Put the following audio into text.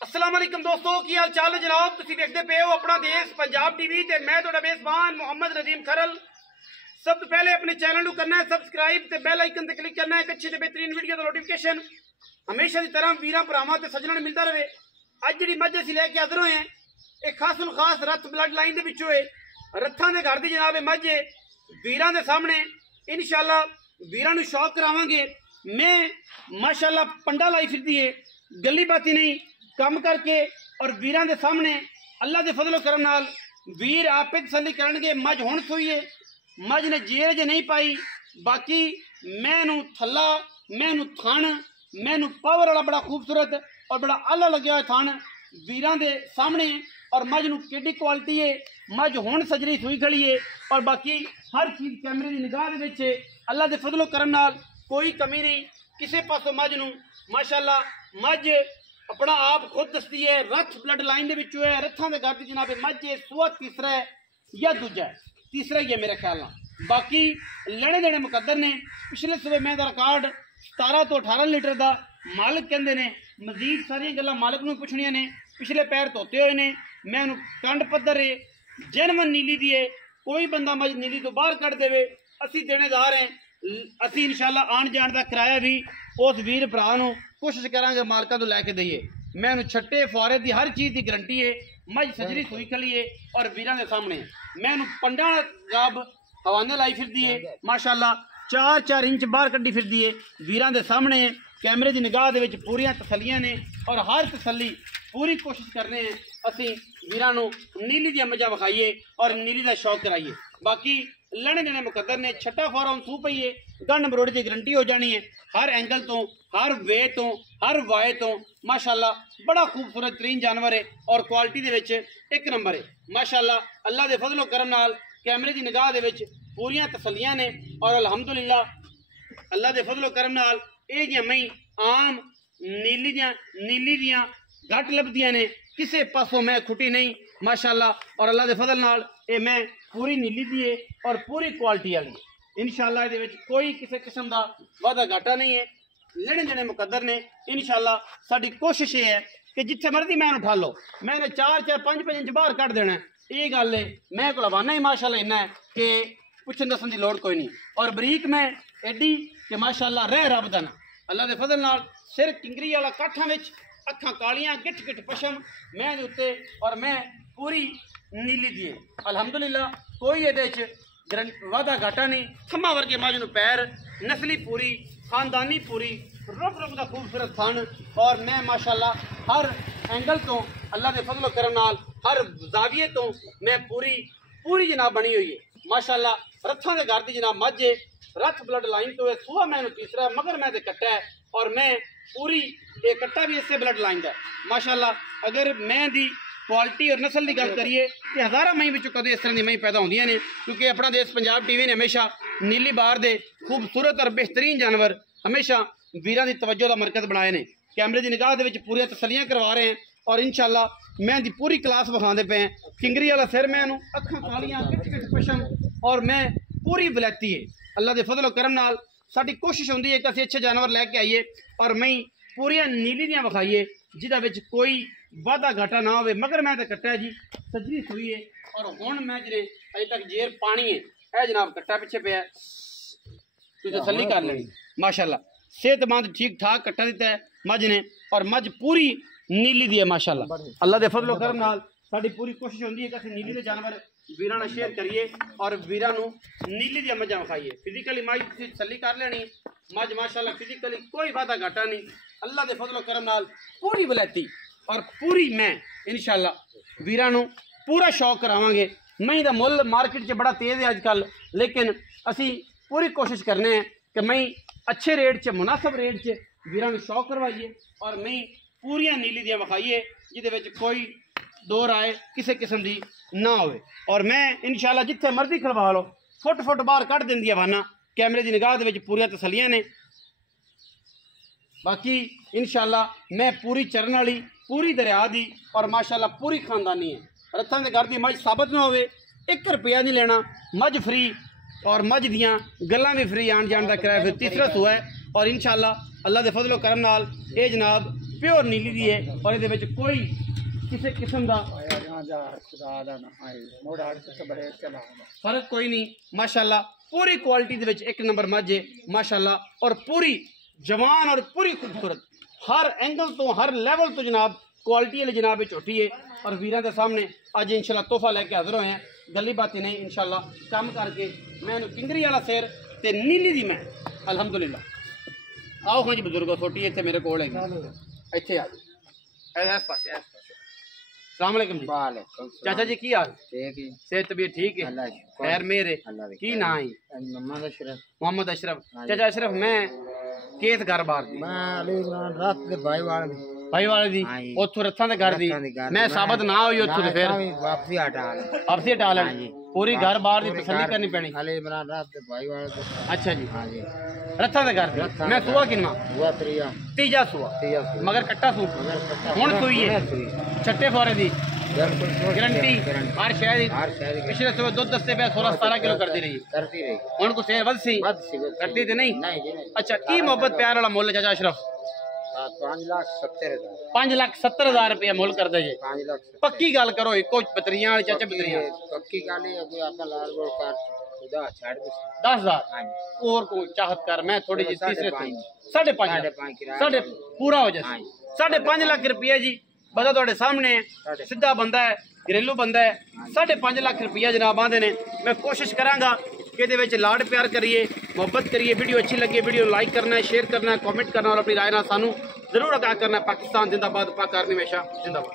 अस्सलाम वालेकुम दोस्तों, की हाल चाल है जनाब। तुसीं देखदे पे हो अपना देश पंजाब टीवी ते मैं तुहाडा मेज़बान मोहम्मद नदीम खरल। सब तो पहले अपने चैनल को करना है सबसक्राइब ते बेल आइकन ते क्लिक करना है। एक अच्छी ते बेहतरीन वीडियो का नोटिफिकेशन हमेशा की तरह वीरां भरावां ते सज्जणां नूं मिलता रहे। अज जिहड़ी मझ असीं लैके हाज़र होए हैं एक खासुल खास रथ ब्लड लाइन दे विचों है, रथां दे घर दी जनाब मझ है। वीरां दे सामने इंशाअल्लाह वीरां नूं शौक करावांगे। मैं माशाअल्लाह पंडा लाई फिरदी है, गली बाती नहीं कम करके और वीरां दे सामने अल्लाह दे फजलो करम नाल वीर आपे तसल्ली करनगे। मझ हुण सोई है, मझ ने जेर जे नहीं पाई, बाकी मैनू थला मैनू थन मैनू पावर वाला बड़ा खूबसूरत और बड़ा आला लग्या हुआ थन वीरां दे सामने। और मझ नू केडी क्वालिटी है, मझ हुण सजरी सुई खड़ी है और बाकी हर चीज़ कैमरे की निगाह दे विच अल्लाह दे फजलो करम नाल कोई कमी नहीं किसी पासों। मझ नू माशाअल्लाह मझ अपना आप खुद दसती है, रथ ब्लड लाइन है। रथां दे घर दी जनाब मझ है, सूआ तीसरा है या दूजा है, तीसरा ही है मेरे ख्याल नाल। बाकी लेने देने मुकद्दर ने। पिछले सूबे मैं रिकॉर्ड 17 तो 18 लीटर का मालिक कहते हैं। मजीद सारिया गल्लां मालिक नूं पुछणियां ने। पिछले पैर धोते हुए ने, मैं कंड पत्थर है जनवन नीली दी है। कोई बंदा मझ नीली तो बाहर कढ़ देवे असी देनेदार हैं। असी इंशाअल्लाह आन जान का किराया भी उस वीर भरा नूं कोशिश करांगे मालका तो लैके दईए। मैं छट्टे फुआरे की हर चीज़ की गारंटी है। मझ सजरी सुई खली है और वीरां दे सामने मैं पंडा गाब हवाने लाई फिरदी है। माशाअल्लाह 4-4 इंच बाहर कड्डी फिरदी है वीरां दे सामने। कैमरे की निगाह दे विच पूरियां तसलियां ने और हर तसली पूरी कोशिश करने हैं असी वीरां नूं नीली दी मजा विखाइए और नीली का शौक कराइए। बाकी लेने देने मुकद्दर ने। छट्टा फौरा सू पई है, गन मरोड़ी की गारंटी हो जानी है हर एंगल तो, हर वे तो, हर वाए तो। माशाअल्लाह बड़ा खूबसूरत तरीन जानवर है और क्वालिटी दे विच एक नंबर है। माशाअल्लाह अल्लाह दे फजलो करम नाल कैमरे की निगाह दे विच पूरियां तसलियां ने और अलहमदुलिल्लाह अल्लाह दे फजलो करम नाल ये जियां मई आम नीली दियां घट लभदियां ने, किसी पासों मैं खुटी नहीं माशाअल्लाह। और अल्लाह दे फजल नाल ये मैं पूरी नीली दी है और पूरी क्वालिटी वाली इंशाअल्लाह। ये विच कोई किसी किस्म का वादा घाटा नहीं है। लेने देने मुकद्दर ने इंशाअल्लाह। साडी कोशिश ये है कि जिथे मर्जी मैं उठा लो, मैंने 4-4 5-5 इंच बाहर कट देना है। ये गल है मैं को हवाना ही माशाअल्लाह इन्ना है कि पुछन दसन की लोड़ कोई नहीं। और बरीक मैं एडी कि माशाअल्लाह रह रब दा ना अल्लाह दे फजल नाल सिर टिंगरी वाला काठा विच अखां कालियां गिट गिट पशम मैं दे उत्ते और मैं पूरी नीली दी अलहमदुलिल्लाह। कोई ये वादा घाटा नहीं। थम्मा वर्गे मझ नूं पैर, नस्ली पूरी, खानदानी पूरी, रुक रुक दा खूबसूरत थन। और मैं माशाअल्लाह हर एंगल तो अल्लाह के फजलो करम नाल हर जाविये तो मैं पूरी जनाब बनी हुई है माशाअल्लाह। रथां दे घर दी जनाब मझ है, रथ ब्लड लाइन तो है, सूआ मैनू तीसरा मगर मैं कट्टा है और मैं पूरी ये कट्टा भी इससे ब्लड लाइन का माशाअल्लाह। अगर मैं दी क्वालिटी और नस्ल की गल करिए तो हज़ारा मई विचों कदे इस तरह की मई पैदा होंदियां ने, क्योंकि अपना देश पंजाब टीवी ने हमेशा नीली बार दे खूबसूरत और बेहतरीन जानवर हमेशा वीरां दी तवज्जो का मरकज बनाए ने। कैमरे की निगाह दे विच पूरी तसलियां करवा रहे हैं और इंशाअल्लाह मैं दी पूरी क्लास विखाते पे हैं। किंगरी वाला सिर मैं अखां कालियां गिट गिट पशम और मैं पूरी वलैती है। अल्लाह के फजलो करम नाल साडी कोशिश होंदी है कि असीं अच्छे जानवर लैके आइए और मई पूरियां नीली दियां विखाइए जिहदा विच कोई वादा घाटा ना हो। मगर मैं तो कट्टा जी सजरी सुई है और हुण मैं जिहड़े अजे तक जेर पानी है यह जनाब कट्टा पिछे पे है, तसल्ली कर लेनी माशाअल्लाह। सेहतमंद ठीक ठाक कट्टा दिता है मझ ने और मझ पूरी नीली दी है माशाअल्लाह। अल्लाह दे फजलो करम नाल साडी पूरी कोशिश होंदी है कि असीं नीली दे जानवर वीरां नाल शेयर करिए और वीरां नूं नीली दी मझां विखाइए। फिजिकली मझ तुसीं तसल्ली कर लेनी मझ माशाअल्लाह, फिजिकली कोई वादा घाटा नहीं। अल्लाह दे फजलो करम नाल पूरी वलैती और पूरी मैं इंशाअल्लाह वीरां नूं पूरा शौक करावांगे। मई दा मुल मार्केट च बड़ा तेज़ है अजकल, लेकिन असी पूरी कोशिश करने हैं कि मई अच्छे रेट च मुनासिब रेट च वीरां नूं शौक करवाइए और मई पूरियां नीली दियां विखाइए जिहदे विच कोई दो राय किसी किस्म की ना होवे। और मैं इंशाअल्लाह जिथे मर्जी खलवा लो फुट बाहर कढ़ देंदी हवाना। कैमरे की निगाह दे विच पूरियां तसलियां ने। बाकी इंशाअल्लाह मैं पूरी चरण वाली पूरी दरिया दी और माशाअल्लाह पूरी खानदानी है। रथां दे घर दी मझ साबित ना होवे, 1 रुपया नहीं लेना, मझ फ्री और मझ दियां गल्लां भी फ्री, आन जान का किराया फिर तीसरा सूआ है। और इंशाअल्लाह अल्लाह के फजलो करम नाल ये जनाब प्योर नीली दी है और ये कोई किसी किस्म का फर्क कोई नहीं माशाल्लाह पूरी क्वालिटी दे विच एक नंबर मझ है माशाल्लाह और पूरी जवान और पूरी खूबसूरत हर एंगल तो हर लेवल तो जनाब क्वालिटी वाली जनाब झोटी है और वीरां के सामने अज इंशाल्लाह तोहफा लैके हाजिर होए हैं गली बातें नहीं इंशाल्लाह काम करके मैं किंगरी वाला शेर ते नीली दी मैं अलहमदुलिल्लाह आओ हाँ जी बुजुर्गो छोटी इतने मेरे को इतने आ इस पासे अस्सलाम वालेकुम जी चाचा जी की हाल सेहत तबीयत ठीक है खैर मेरे की ना है मोहम्मद अशरफ चाचा अशरफ मैं केस घर बार भाई वाले दी उथों रत्थां दे घर दी मैं साबित ना होई उथों ते फिर वापसी हटा लेनी पूरी घर बार दी तसल्ली करनी पैनी खाली इमरान रात दे भाई वाले अच्छा जी हां जी रत्थां दे घर मैं सुआ किनवा हुआ तीजा सुआ मगर कट्टा सू हुन सुई है छट्टे फोरे दी गारंटी हर शहर पिछले सुबह दूध दस्ते पे 16-17 किलो करती रही हुन को शेर वध सी करती ते नहीं अच्छा की मोहब्बत प्यार वाला मुल चाचा अशरफ 5,70,000 रुपया मुल कर दे पक्की गल करो एको बतरियां वाले चाचा बतरियां पक्की गल है कोई आपका लाल गोल कर खुदा छाड़ दे 10,000 और कोई चाहत कर मैं थोड़ी जी तीसरे 5.5 पूरा हो जाए 5.5 लाख रुपया जी बता थोड़े सामने है सीधा बंदा है घरेलू बंदा है 5.5 लाख रुपया जनाब आंदे ने मैं कोशिश करांगा कि ये लाड प्यार करिए मोहब्बत करिए वीडियो अच्छी लगी वीडियो लाइक करना है शेयर करना है कमेंट करना और अपनी राय ना सानू जरूर आगाह करना है पाकिस्तान जिंदाबाद पाक आर्मी हमेशा जिंदाबाद।